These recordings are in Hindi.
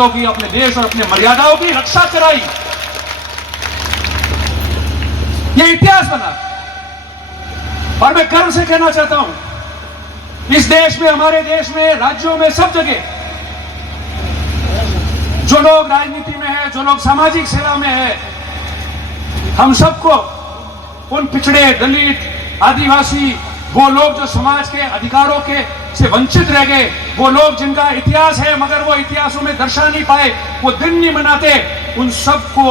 शब्दों की, अपने देश और अपने मर्यादाओं की रक्षा कराई। ये इतिहास बना। और मैं गर्व से कहना चाहता हूं, इस देश में, हमारे देश में, राज्यों में, सब जगह जो लोग राजनीति में है, जो लोग सामाजिक सेवा में है, हम सबको उन पिछड़े, दलित, आदिवासी, वो लोग जो समाज के अधिकारों के से वंचित रह गए, वो लोग जिनका इतिहास है मगर वो इतिहासों में दर्शा नहीं पाए, वो दिन नहीं मनाते, उन सबको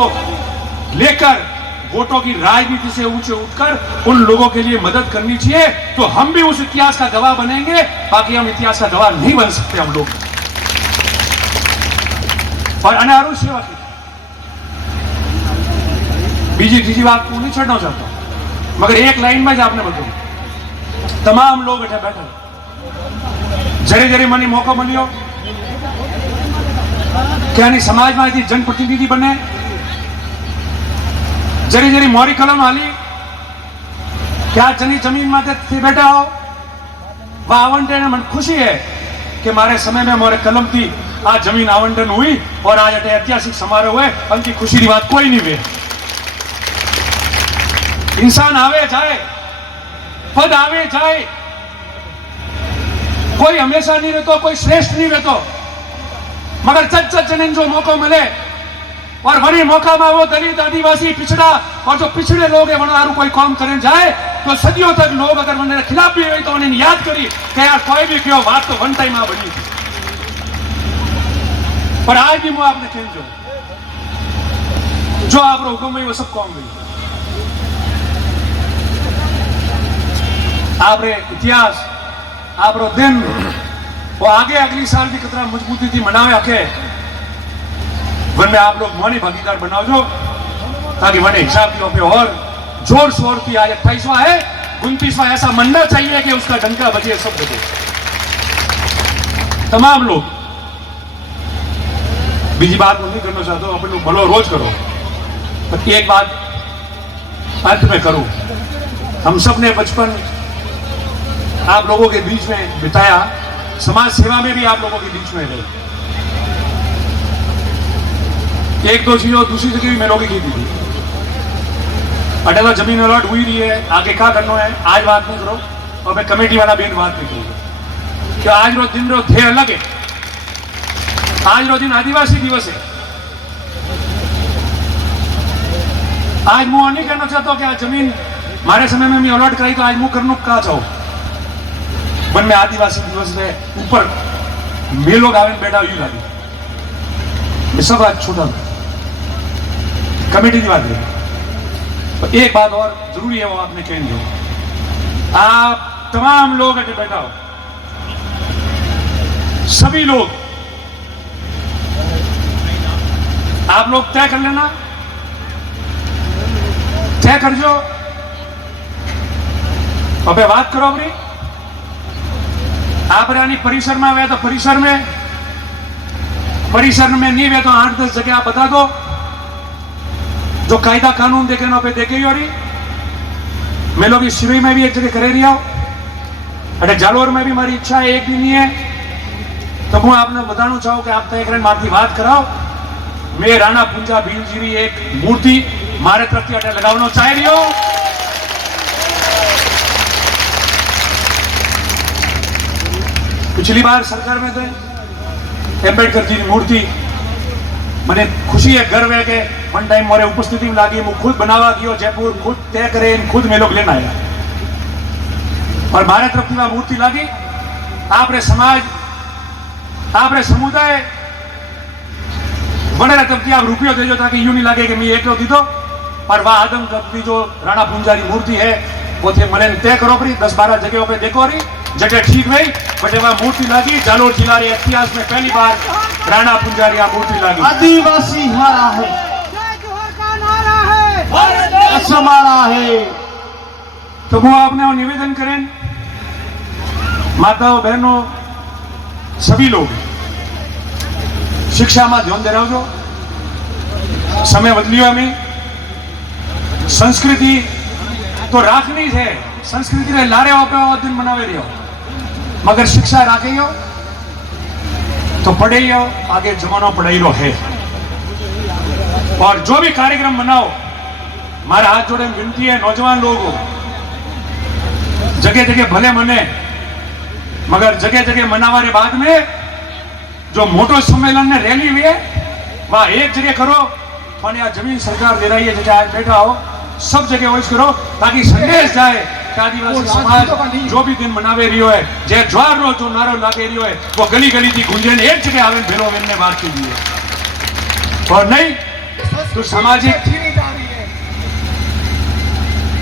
लेकर वोटों की राजनीति से ऊंचे उठकर उन लोगों के लिए मदद करनी चाहिए। तो हम भी उस इतिहास का गवाह बनेंगे, बाकी हम इतिहास का गवाह नहीं बन सकते हम लोग। और अनारू सेवा की बीजी तीजी बात को नहीं छोड़ना चाहता हूं, मगर एक लाइन में ज आपने बताऊं, तमाम लोग बैठे बैठे जरे जरे मनी मौका मळ्यो કે આની સમાજમાંથી જનપ્રતિનિધિ બને, जरी जरी मोरी कलम हाली क्या जनी जमीन माथे बैठा हो वह आवंटन मन खुशी है कि मारे समय में मोरे कलम थी आज जमीन आवंटन हुई और आज अटे ऐतिहासिक समारोह हुए। उनकी खुशी की बात कोई नहीं हुई। इंसान आवे जाए, पद आवे जाए, कोई हमेशा नहीं रहता, कोई श्रेष्ठ नहीं रहता, मगर जज जन जो मौका मिले और वही मौका में वो दलित, आदिवासी, पिछड़ा और जो पिछड़े लोग है वनारू कोई काम करने जाए तो सदियों तक लोग अगर उन्हें खिलाफ भी हुई तो उन्हें याद करी कि यार कोई भी क्यों बात तो वन टाइम आ बनी थी। पर आज भी मैं आपने कह जो आप हुक्म हुई वो सब काम हुई। आप इतिहास, आप दिन वो आगे अगली साल की कितना मजबूती थी मनावे आके वन में आप लोग मौनी भागीदार बनाओ ताकि वन हिसाब की पे और जोर शोर की आज 28वां है, 29वां ऐसा मनना चाहिए कि उसका डंका बजे, सब बजे। तमाम लोग बीजी बात नहीं करना चाहते हो, अपन लोग भलो रोज करो, पर एक बात अंत में करूं, हम सब ने बचपन आप लोगों के बीच में बिताया, समाज सेवा में भी आप लोगों के बीच में रहे। एक दो चीजों दूसरी जगह भी मैं लोगों की थी, अटला जमीन अलॉट हुई रही है, आगे क्या करना है आज बात नहीं करो, और मैं कमेटी वाला भी बात नहीं करूंगा कि आज रो दिन रो थे अलग है। आज रो दिन आदिवासी दिवस है। आज मुझे नहीं कहना चाहता कि आज जमीन हमारे समय में मैं अलॉट कराई तो आज मुझे करना कहा चाहो। वन में आदिवासी दिवस में ऊपर मेलों आवे बैठा यू लागी, सब आज छोटा कमेटी की बात है। तो एक बात और जरूरी है वो आपने कहेंगे, आप तमाम लोग अटे बैठा हो, सभी लोग आप लोग तय कर लेना, तय कर जो अब बात करो अपनी आप रानी परिसर में आवे तो परिसर में नहीं वे तो 8-10 जगह आप बता दो जो कायदा कानून देखे ना पे देखे हो रही। मैं लोग इस शिविर में भी एक जगह करे रही हूं, अरे जालोर में भी हमारी इच्छा है एक दिन ही है, तो मैं आपने बताना चाहूं कि आप तय करें मारती बात कराओ। मैं राणा पुंजा भील जी की एक मूर्ति मारे तरफ अटे लगाना चाह रही हूं। पिछली बार सरकार में थे अंबेडकर जी की मूर्ति, मैंने खुशी है, गर्व है कि वन टाइम मोरे उपस्थिति में लागी, मैं खुद बनावा गयो जयपुर, खुद तय करे, खुद में लोग लेना आया और हमारे तरफ की वह मूर्ति लागी। आपने समाज, आपने समुदाय बने तरफ की आप रुपये दे ताकि यूं नहीं लगे कि मैं एक दी दो। और वह आदम की जो राणा पुंजारी मूर्ति है वो थे मने तय करो परी 10-12 जगहों पे देखो रही जगह ठीक नहीं, बट वह मूर्ति लागी। जालोर जिला के इतिहास में पहली बार राणा पुंजारी मूर्ति लागी। आदिवासी हारा है, समारा है। तो वो आपने वो निवेदन करें, माताओं बहनों सभी लोग शिक्षा में ध्यान दे रहे हो। समय बदलियो, हमें संस्कृति तो राखनी है, संस्कृति ने लारे पे दिन मनावे रहो, मगर शिक्षा राखी हो तो पढ़े ही आओ, आगे जमाना पढ़ाई रो है। और जो भी कार्यक्रम मनाओ, मारे हाथ जोड़े विनती है नौजवान लोगों, जगह जगह भले मने, मगर जगह जगह मनावारे बाद में जो मोटो सम्मेलन ने रैली हुई है वहां एक जगह करो। थाने आज जमीन सरकार दे रही है, जैसे आज बैठा हो, सब जगह वही करो, ताकि संदेश जाए कि आदिवासी समाज जो भी दिन मनावे रही है, जे ज्वार रो जो नारो लागे रही है, वो गली गली थी गुंजे ने एक जगह आवे भेलो ने बात की है। और नहीं तो सामाजिक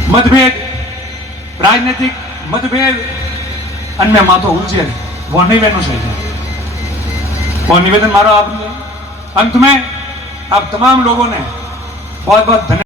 मतभेद, राजनीतिक मतभेद अन्य मातो उलझे वो नहीं बहनों चाहिए। और निवेदन मारो आपने अंत में आप तमाम लोगों ने बहुत बहुत धन्यवाद।